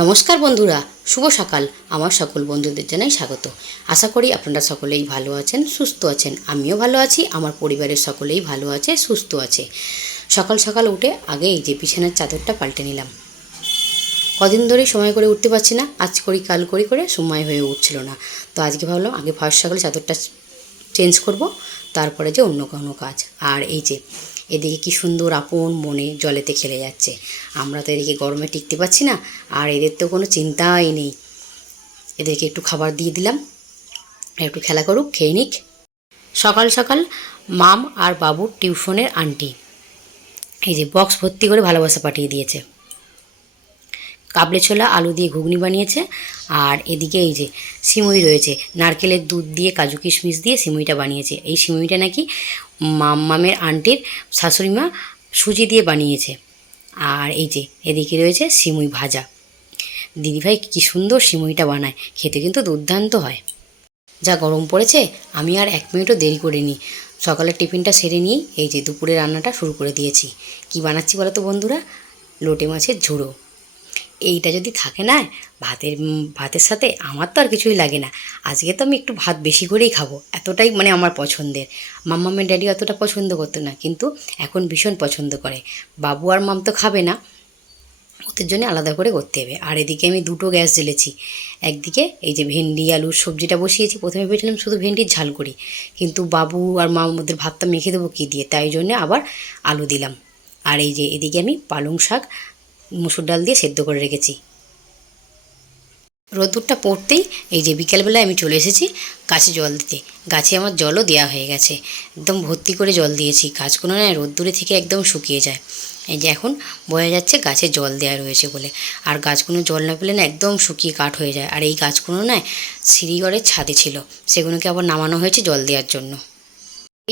নমস্কার বন্ধুরা, শুভ সকাল। আমার সকল বন্ধুদের জানাই স্বাগত। আশা করি আপনারা সকলেই ভালো আছেন, সুস্থ আছেন। আমিও ভালো আছি, আমার পরিবারের সকলেই ভালো আছে, সুস্থ আছে। সকাল সকাল উঠে আগে এই যে বিছানার চাদরটা পাল্টে নিলাম। কদিন ধরেই সময় করে উঠতে পারছি না, আজ করি কাল করি করে সময় হয়ে উঠছিল না। তো আজকে ভাবলাম আগে ফার্স্ট সকালে চাদরটা চেঞ্জ করব, তারপরে যে অন্য কোনো কাজ। আর এই যে এদিকে কি সুন্দর আপন মনে জলেতে খেলে যাচ্ছে। আমরা তো এদিকে গরমে টিকতে পারছি না, আর এদের তো কোনো চিন্তাই নেই। এদেরকে একটু খাবার দিয়ে দিলাম, একটু খেলা করুক, খেয়ে নিক। সকাল সকাল মাম আর বাবুর টিউশনের আন্টি এই যে বক্স ভর্তি করে ভালোবাসা পাঠিয়ে দিয়েছে। কাবলে ছোলা আলু দিয়ে ঘুগনি বানিয়েছে। আর এদিকে এই যে সিমুই রয়েছে, নারকেলের দুধ দিয়ে কাজু কিশমিশ দিয়ে সিমুইটা বানিয়েছে। এই সিমুইটা নাকি মামের আন্টির শাশুড়ি মা সুজি দিয়ে বানিয়েছে। আর এই যে এদিকে রয়েছে সিমুই ভাজা। দিদিভাই কী সুন্দর সিমুইটা বানায়, খেতে কিন্তু দুর্দান্ত হয়। যা গরম পড়েছে, আমি আর 1 মিনিটও দেরি করিনি, সকালের টিফিনটা সেরে নিয়েই এই যে দুপুরে রান্নাটা শুরু করে দিয়েছি। কি বানাচ্ছি বলো তো বন্ধুরা? লোটে মাছের ঝুড়ো। এইটা যদি থাকে না ভাতের সাথে, আমার তো আর কিছুই লাগে না। আজকে তো আমি একটু ভাত বেশি করেই খাবো, এতটাই মানে আমার পছন্দের। মাম্মামের ড্যাডি অতটা পছন্দ করতো না, কিন্তু এখন ভীষণ পছন্দ করে। বাবু আর মাম তো খাবে না, ওদের জন্য আলাদা করে করতে হবে। আর এদিকে আমি 2টো গ্যাস জ্বেলেছি। একদিকে এই যে ভেন্ডি আলুর সবজিটা বসিয়েছি। প্রথমে ভেবেছিলাম শুধু ভেন্ডির ঝাল করি, কিন্তু বাবু আর মার মধ্যে ভাতটা মেখে দেবো কী দিয়ে, তাই জন্য আবার আলু দিলাম। আর এই যে এদিকে আমি পালং শাক মুসুর ডাল দিয়ে সেদ্ধ করে রেখেছি। রোদ্দুরটা পড়তেই এই যে বিকেলবেলায় আমি চলে এসেছি গাছে জল দিতে। গাছে আমার জলও দেওয়া হয়ে গেছে, একদম ভর্তি করে জল দিয়েছি। গাছগুলো না রোদ্দুরে থেকে একদম শুকিয়ে যায়। এই যে এখন বোঝা যাচ্ছে গাছে জল দেওয়া রয়েছে বলে। আর গাছগুলো জল না পেলে না একদম শুকিয়ে কাঠ হয়ে যায়। আর এই গাছগুলো না সিঁড়িঘরের ছাদে ছিল, সেগুলোকে আবার নামানো হয়েছে জল দেওয়ার জন্য।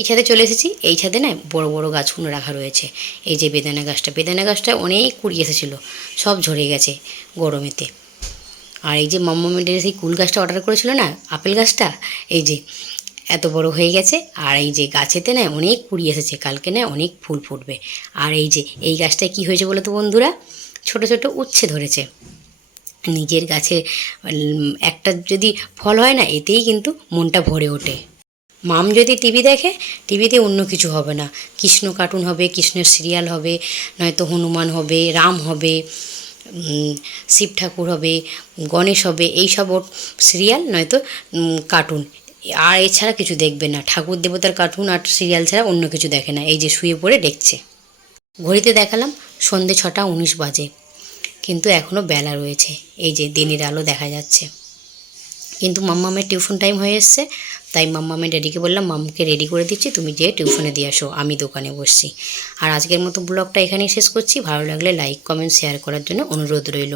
এই ছাদে চলে এসেছি। এই ছাদে না বড় বড় গাছগুলো রাখা রয়েছে। এই যে বেদানা গাছটা অনেক কুড়ি এসেছিলো, সব ঝরে গেছে গরমেতে। আর এই যে মাম্মামের সেই কুল গাছটা অর্ডার করেছিল না, আপেল গাছটা, এই যে এত বড় হয়ে গেছে। আর এই যে গাছেতে না অনেক কুড়ি এসেছে, কালকে না অনেক ফুল ফুটবে। আর এই যে এই গাছটায় কী হয়েছে বলো তো বন্ধুরা? ছোট ছোট উচ্ছে ধরেছে। নিজের গাছে একটা যদি ফল হয় না, এতেই কিন্তু মনটা ভরে ওঠে। মাম যদি টিভি দেখে, টিভিতে অন্য কিছু হবে না, কৃষ্ণ কার্টুন হবে, কৃষ্ণের সিরিয়াল হবে, নয়তো হনুমান হবে, রাম হবে, শিব ঠাকুর হবে, গণেশ হবে, এইসব ওর সিরিয়াল নয়তো কার্টুন। আর এছাড়া কিছু দেখবে না, ঠাকুর দেবতার কার্টুন আর সিরিয়াল ছাড়া অন্য কিছু দেখে না। এই যে শুয়ে পড়ে দেখছে। ঘড়িতে দেখালাম সন্ধে 6টা 19 বাজে, কিন্তু এখনও বেলা রয়েছে। এই যে দিনের আলো দেখা যাচ্ছে। কিন্তু মাম্মামের টিউশন টাইম হয়ে এসছে, তাই মাম্মামের ড্যাডিকে বললাম মাম্মাকে রেডি করে দিচ্ছি, তুমি যেয়ে টিউশনে দিয়ে আসো, আমি দোকানে বসছি। আর আজকের মতো ব্লগটা এখানেই শেষ করছি। ভালো লাগলে লাইক কমেন্ট শেয়ার করার জন্য অনুরোধ রইল।